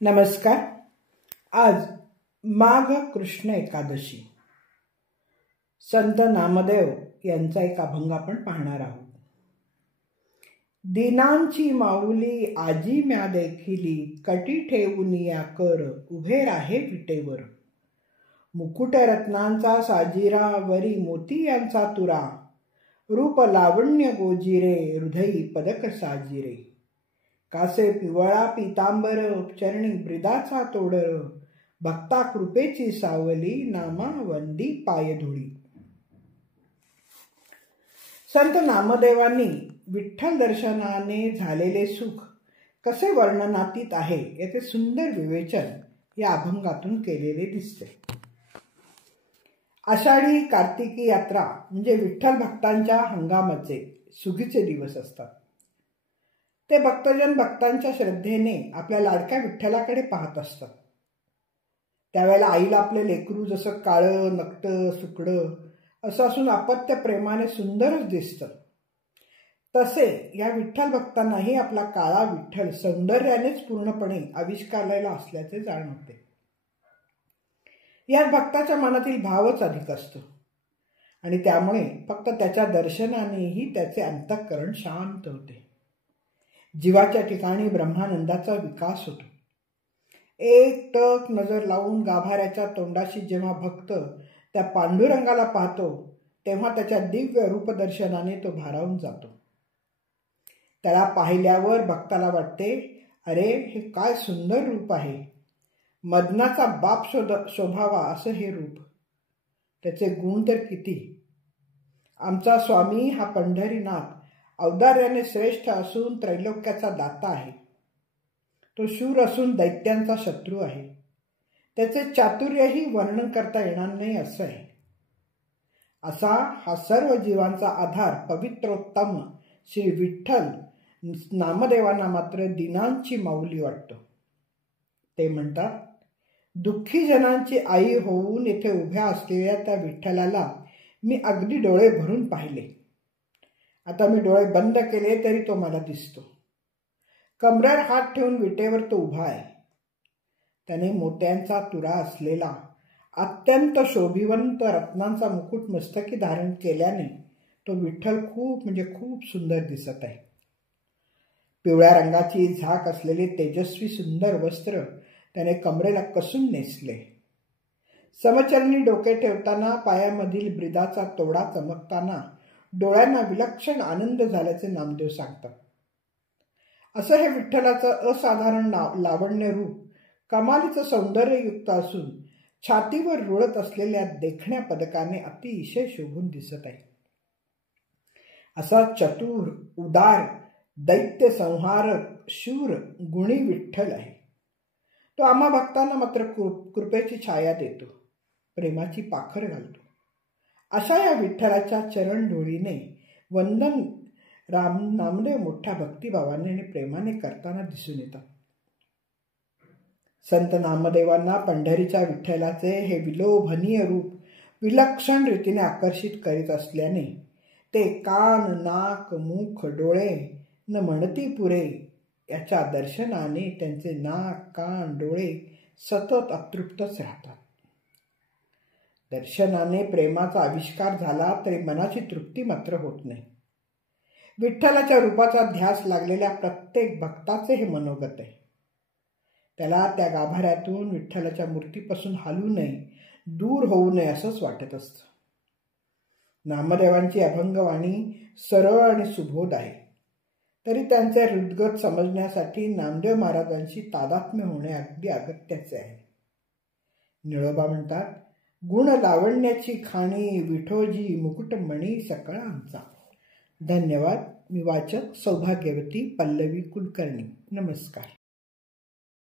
नमस्कार। आज माघ कृष्ण एकादशी, संत नामदेव यांचा एक अभंग आपण पाहणार आहोत। दिनांची माऊली आजी म्या देखिली, कटी ठेवून या कर उभे राहे विटेवर। मुकुट रत्नांचा साजिरा, वरी मोती यांचा तुरा, रूप लावण्य गोजिरे, हृदयी पदक साजिरे। कासे पिवळा पितांबर, चरणी ब्रिदाचा तोडर, भक्ता कृपेची सावली, नामा वंदी पायधुळी। संत नामदेवांनी विठ्ठल दर्शनाने झालेले सुख कसे वर्णनातीत आहे याचे सुंदर विवेचन या अभंगातून केलेले दिसते। आषाढी कार्तिकी यात्रा म्हणजे विठ्ठल भक्तांच्या हंगामाचे सुगीचे दिवस असतात। ते भक्तजन भक्तांच्या श्रद्धेने आपल्या लाडक्या विठ्ठलाकडे पाहत असतात। त्यावेळेला आईला आपले लेकरू जसं काळं नकटं सुकडं असं असून अपत्य प्रेमाने सुंदरच दिसतं, तसे या विठ्ठल भक्तांनाही आपला काळा विठ्ठल सौंदर्यानेच पूर्णपणे आविष्कारलेला असल्याचे जाणवते। यात भक्ताच्या मनातील भावच अधिक असतो आणि त्यामुळे फक्त त्याच्या दर्शनानेही त्याचे अंतःकरण शांत होते। जीवाच्या ठिकाणी ब्रह्मानंदाचा विकास होतो। एक टक नजर लावून गाभाऱ्याच्या तोंडाशी जेव्हा भक्त त्या पांडुरंगाला पाहतो, तेव्हा त्याच्या दिव्य रूपदर्शनाने तो भारावून जातो। त्याला पाहिल्यावर भक्ताला वाटते, अरे हे काय सुंदर रूप आहे, मदनाचा बाप शोभावा असं हे रूप, त्याचे गुण तर किती। आमचा स्वामी हा पंढरीनाथ औदार्याने श्रेष्ठ असून त्रैलोक्याचा दाता आहे। तो शूर असून दैत्यांचा शत्रू आहे। त्याचे चातुर्यही वर्णन करता येणार नाही असं आहे। असा हा सर्व जीवांचा आधार पवित्रोत्तम श्री विठ्ठल नामदेवांना मात्र दिनांची माऊली वाटतो। ते म्हणतात, दुःखी जनांची आई होऊन येथे उभ्या असलेल्या त्या विठ्ठलाला मी अगदी डोळे भरून पाहिले। आता मी डोळे बंद केले तरी तो मला दिसतो। कमरेवर हात ठेवून विटेवर तो उभा आहे। त्याने मोत्यांचा तुरा असलेला अत्यंत शोभिवंत रत्नांचा मुकुट मस्तकी धारण केल्याने तो विठ्ठल खूप सुंदर दिसत आहे। पिवळ्या रंगाची झाक असलेले तेजस्वी सुंदर वस्त्र त्याने कमरेला कसून नेसले। समचरणी डोके ठेवताना पायामधील ब्रिदाचा तोडा चमकताना डोळ्यांना विलक्षण आनंद झाल्याचे नामदेव सांगतात। असं हे विठ्ठलाचं असाधारण लावण्य रूप कमालीचं सौंदर्ययुक्त असून छातीवर रुळत असलेल्या देखण्या पदकाने अतिशय शोभून दिसत आहे। असा चतुर उदार दैत्य संहारक शूर गुणी विठ्ठल आहे। तो आम्हा भक्तांना मात्र कृपेची छाया देतो, प्रेमाची पाखर घालतो। अशा या विठ्ठलाच्या चरण धुळीने वंदन नामदेव मोठ्या भक्तिभावाने आणि प्रेमाने करताना दिसून येतात। संत नामदेवांना पंढरीच्या विठ्ठलाचे हे विलोभनीय रूप विलक्षण रीतीने आकर्षित करीत असल्याने ते कान नाक मुख डोळे न म्हणती पुरे याच्या दर्शनाने त्यांचे नाक कान डोळे सतत अतृप्तच राहतात। दर्शनाने प्रेमाचा आविष्कार झाला तरी मनाची तृप्ती मात्र होत नाही। विठ्ठलाच्या रूपाचा ध्यास लागलेल्या प्रत्येक भक्ताचे हे मनोगत आहे। त्याला त्या गाभाऱ्यातून विठ्ठलाच्या मूर्तीपासून हलू नये, दूर होऊ नये असंच वाटत असतं। नामदेवांची अभंगवाणी सरळ आणि सुबोध आहे, तरी त्यांचे हृदगत समजण्यासाठी नामदेव महाराजांशी तादात्म्य होणे अगदी अगत्याचे आहे। निळोबा म्हणतात, गुण लावण्याची खाणी, विठोजी मुकुटमणी सकळा आमचा। धन्यवाद। मी वाचक सौभाग्यवती पल्लवी कुलकर्णी। नमस्कार।